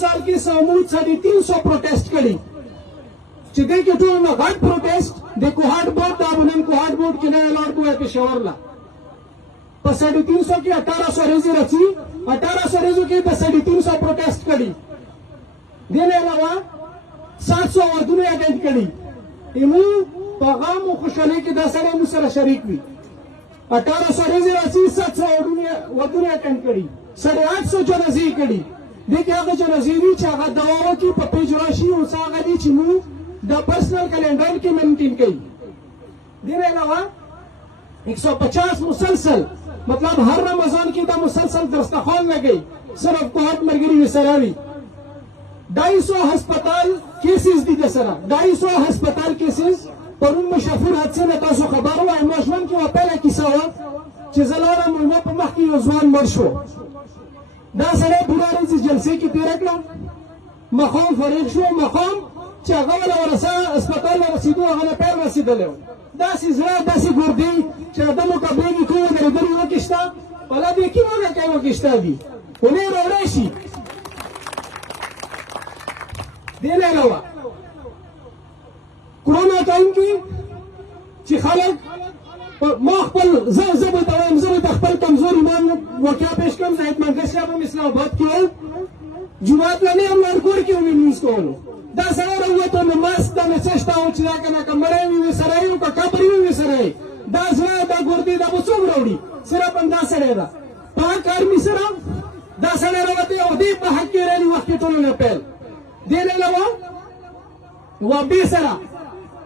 साल की समूह 350 प्रोटेस्ट करी चिदे के टोल में घाट प्रोटेस्ट दे कोहाट बोर्ड दाबनन कोहाट बोर्ड के नए अलॉट हुए पेशावर ला पर 350 की 1800 रेजी रची 1800 रेजो की 350 प्रोटेस्ट करी देने अलावा 700 वदुने अटेंड करी इमू पैगाम खुशहाली के 10 मुसर शरीक हुई 1800 रेजी रची 700 वदुने अटेंड करी 850 जनाजी करी देखिए अगर जनाजी चाहा दवाओं की पपेज राशि उसागा दी चिमू द पर्सनल कैलेंडर की मेंटेन की देने अलावा 150 मुसलसल मतलब हर रमजान की दा मुसलसल दस्तखान लगे सिर्फ कोहट मरगिरी विसरावी 250 अस्पताल केसेस दी दसरा 250 अस्पताल केसेस पर उन मशहूर हादसे में तासो खबर हुआ इमोशनल की पहला किस्सा हुआ चिजलारा मुल्ला पर मखी युजवान मरशो दा सरे बुरारे से जलसे की पेरकला मकाम फरीक शो मकाम चागवला ورسا अस्पताल रसीदो هغه پیر رسیدلو داسې زړه داسې ګردی چې د مقابلې کوو د لري وکښتا ولا دې کې موږ کوي وکښتا دي ولې راوړی شي دې نه علاوه کرونا ټایم کې چې خلک ما خپل زه به توایم زه د خپل کمزور ایمان واقعا پیش کوم زاهد منګل صاحب هم اسلام آباد کې جمعات لنی هم لارکور کې ونیوز کولو دا سره راوته نو ماس دا مسشتا او چې دا کنه کمرې وي سره یو کا کبرې وي سره دا سره دا ګردی دا وڅوم وروړي سره پندا سره دا پاک آرمی سره دا سره راوته او دی په حق کې رالي وخت ټول نه پېل دی نه لوا و به سره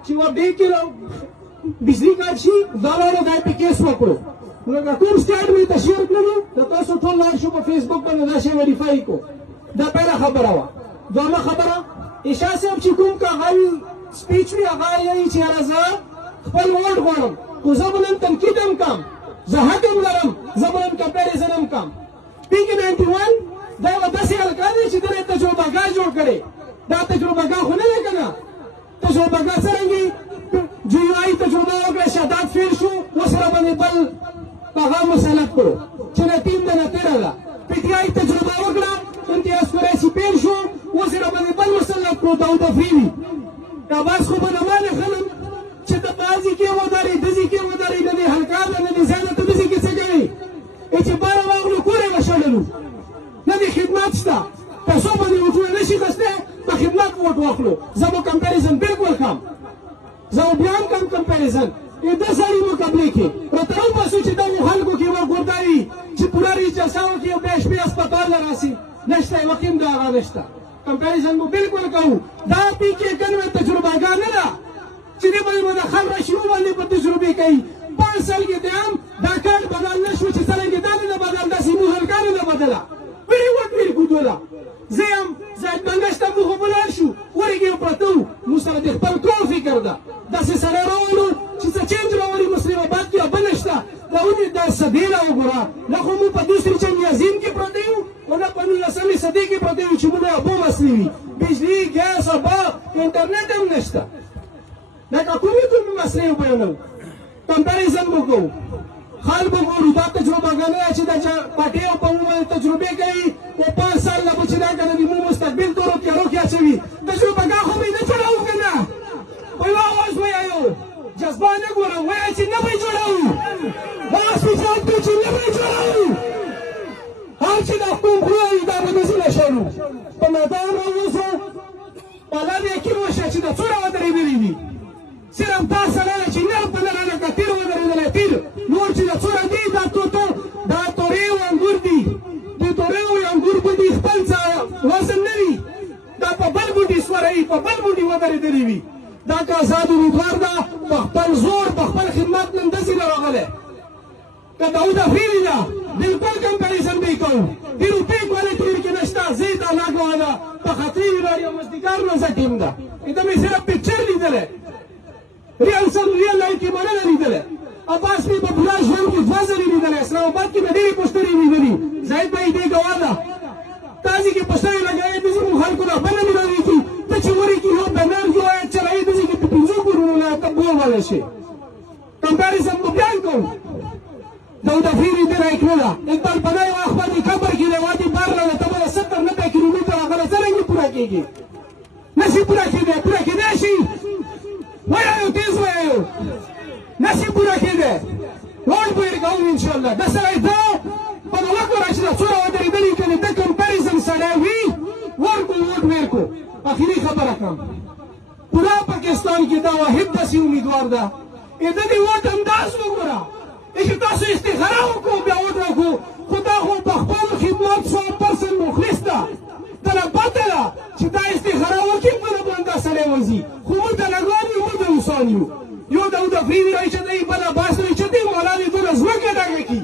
چې و به کې بجلی کار شي دا له دای په کیس وکړو نو کوم سټارټ می تشیر کړو دا تاسو ټول لار شو په فیسبوک باندې دا شی ویریفای کو دا پیله خبره وا دومره خبره ایشا صاحب چې کوم کا غوي سپیچ وی هغه یې چې راځه خپل ووټ غواړم خو زه به نن تنقید هم کوم زه حق هم لرم زه به نن کمپیریزن هم کوم پی کې 91 دا یوه داسې هلکه دی چې دې تجربهګاه جوړ کړی دا تجربهګاه خو نه دی که نه تجربهګاه څرنګې جویایي تجربه وکړه شهادت فیل شو اوس را باندې بل هغه مسلط کړو چې نه ټیم ده نه تېره ده پی ټي آی تجربه وکړه امتیاز قریشي پیل شو اوس را باندې بل مسلط کړو داود افریدي دا بس خو به نه مانې خلم چې د بازي کې ودرې دزي کې ودرې نه دې هلکان نه دې زیاده ته دزي کې څه کوي چې باره واغلو کور یې وشړلو نه دې خدمت شته پیسو باندې وټونه نه شي خستی په خدمت ووټ واخلو زه به کمپیریزن بالکل کوم زه بیا هم کوم کمپیریزن د سړي مقابلې کې راته وباسو چې دغو خلکو کې ورګردایي چې پوره جلسه وکړي او بیا شپې اسپتال له راسي نشته یوه قیم د هغه نشته کمپیریزن مو بالکل کوو دا پی کې کنوې تجربهګاه نه ده چې دې باندې د خل راشي وباندې په تجربې کوي 5 سال کې دی هم دا کار بدل نه شو چې څرنګې دا نه بدل داسې مو هلکانو نه بدله ویرې وټ ویرې ګودوله زه هم زاید منګش ته مو خو ولاړ شو ورېږې پراته وو موږ سره د خپل ټول فکر ده داسې سړی راولو چې څه چینج راولي مسلم آباد کې اوبه نشته دا ولې دا سبیله وګوره نه خو موږ په دوسري چنګیازین کې پراته یو او نه په 19مې صدۍ کې پراته یو چې موږ اوبه مسلې وي بجلي ګیس اوبه انټرنیټ هم نشته لکه کومې مسلې وبیانوو کمپیریزن به کوو خال به ګورو دا تجربهګاه نه ده چې دا پټې او په موږ تجربې کوي او 5 سال له به چې دا که نه دي موږ مستقبل تورو تیارو کې اچوي تجربهګاه خو مې نه جوړوو که نه په یوه اواز ویایو جذبه نه ګورم وایه چې نه به یې جوړوو دغه سپېڅل کړو چې نه به یې جوړوو هر چې دا کوم وایي دا به داسې نه شړو په میدان راووځو پله دې یقین وشه چې دا څومره ودرېدلي دي صرف دا سړی چې نه په نه لکه تیر ودرېدلی تیر نور چې دا څومره دي دا دا تورې او انګور دي دې تورې او انګور به دي خپل وزن نه وي دا په بل بوټي سوری په بل بوټي ودرېدلي وي دا که آزاد امیدوار ده په خپل زور په خپل خدمت نن داسې نه راغلی که داود افریدي ده بالکل کمپیریزن به یې کوو د روپۍ کوالټي کې نشته زه یې دا ناګوه ده په خطري راډیو مزدګار نه زه ټیم ده دا مې صرف پکچر لیدلی ریال لایف کې ما نه لیدلی عباس مې په پوره ژوند کې 2 ځلې لیدلی اسلام آباد کې مې ډېرې پوسټرې لیدلي زاهد بهي دې ګواه ده تاسې کې پوسټرې لګوې داسې مو خلکو نه بله مې راویکي ته چې ورېکي یو بنر یو آیت چلوي داسې کې په 5 کورونو نه ته بولولی شې کمپیریزن به بیا هم کوو داود افریدي دې لایق نه ده اقبال پناه یو وخت باندې قبر کې دی وادي بار له ته به 70-90 کیلومتره هغه سره کېږي نشي پوره کېدی پوره کېدی شي وایو تیز وایو نشي پوره کېدی ووټ به یې کوو انشاءالله دا سړی دا په نو وګوره چې دا څومره ودرېدلي که د کمپیریزن سړی وي ورکو ووټ ورکو اخري خبره کړم پورا پاکستان کې دا واحد داسې امیدوار ده د دې ووټ انداز وګوره چې تاسو استخاره وکړو بیا ووټ وکړو خو دا خو په خپل خدمت 100% مخلص ده دله پته ده چې دا استخاره وکړي بله باندې دا سړی وځي خو موږ دلګان یو موږ د روسان یو یو د فریدي رایچتوي بل عباس رایچتوي مولانا دونه ځمکه ډکه کړي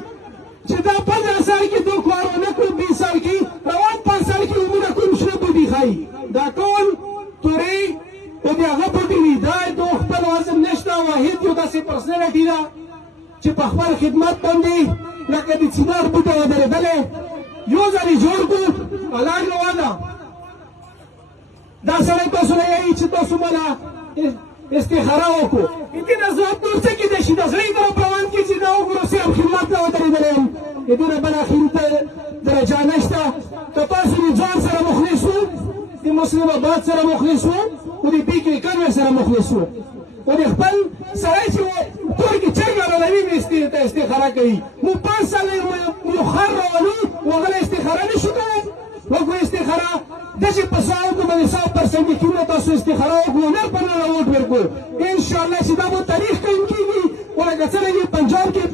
چې دا 15 سال کې دو کار ونه کړو 20 سال کې روان 5 سال کې عمره کوم شنه بودي ښایي دا ټول تورې په دې هغه پټې دي دا د خپل وزن نشته واحد یو داسې پرسنالټي ده چې په خپل خدمت باندې لکه د چنار بوټه ودرېدلی یو ځل یې جوړ کړو الله روانه دا سړی تاسو نه یایي چې تاسو مله استخاره وکړو دې نه ځواب نور څه کېدی شي د زړه یې طرف روان کړي چې دا وګورو صرف خدمت ته ودرېدلی یم د دې نه بل اخري ته درجه نشته که تاسو د ځان سره مخلص وو د مسلم آباد سره مخلص وو او د پي کې کنوې سره مخلص وو او د خپل سړی چې تور کې چرګ رالوي مې استخاره کوي مو 5 ساله یو خر راولو هغه استخاره نه شو کولی وکړو استخاره داسې په ساو کې باندې 100% یقین تاسو استخاره وکړو نه په نه ووټ ورکړو انشاءالله چې دا به تاریخ قایم کېږي ولکه څرنګه پنجاب کې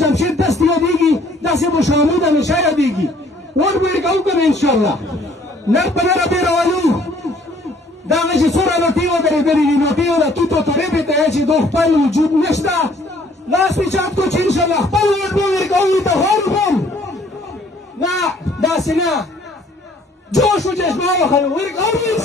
جمشید دست یادېږي داسې به شامود همیشه یادېږي ووټ به یې کوو که نه انشاءالله نر په نره بې روانو دا هغه چې څومره نوټې ودرېدلې دي نوټې د توتو تورې پې ته چې دو خپل وجود نشته لاس مې چاپ کړو چې انشاءالله خپل ووټ به ورکوو ته غور هم نه داسې نه جوش و جذبه وخلو ورکوو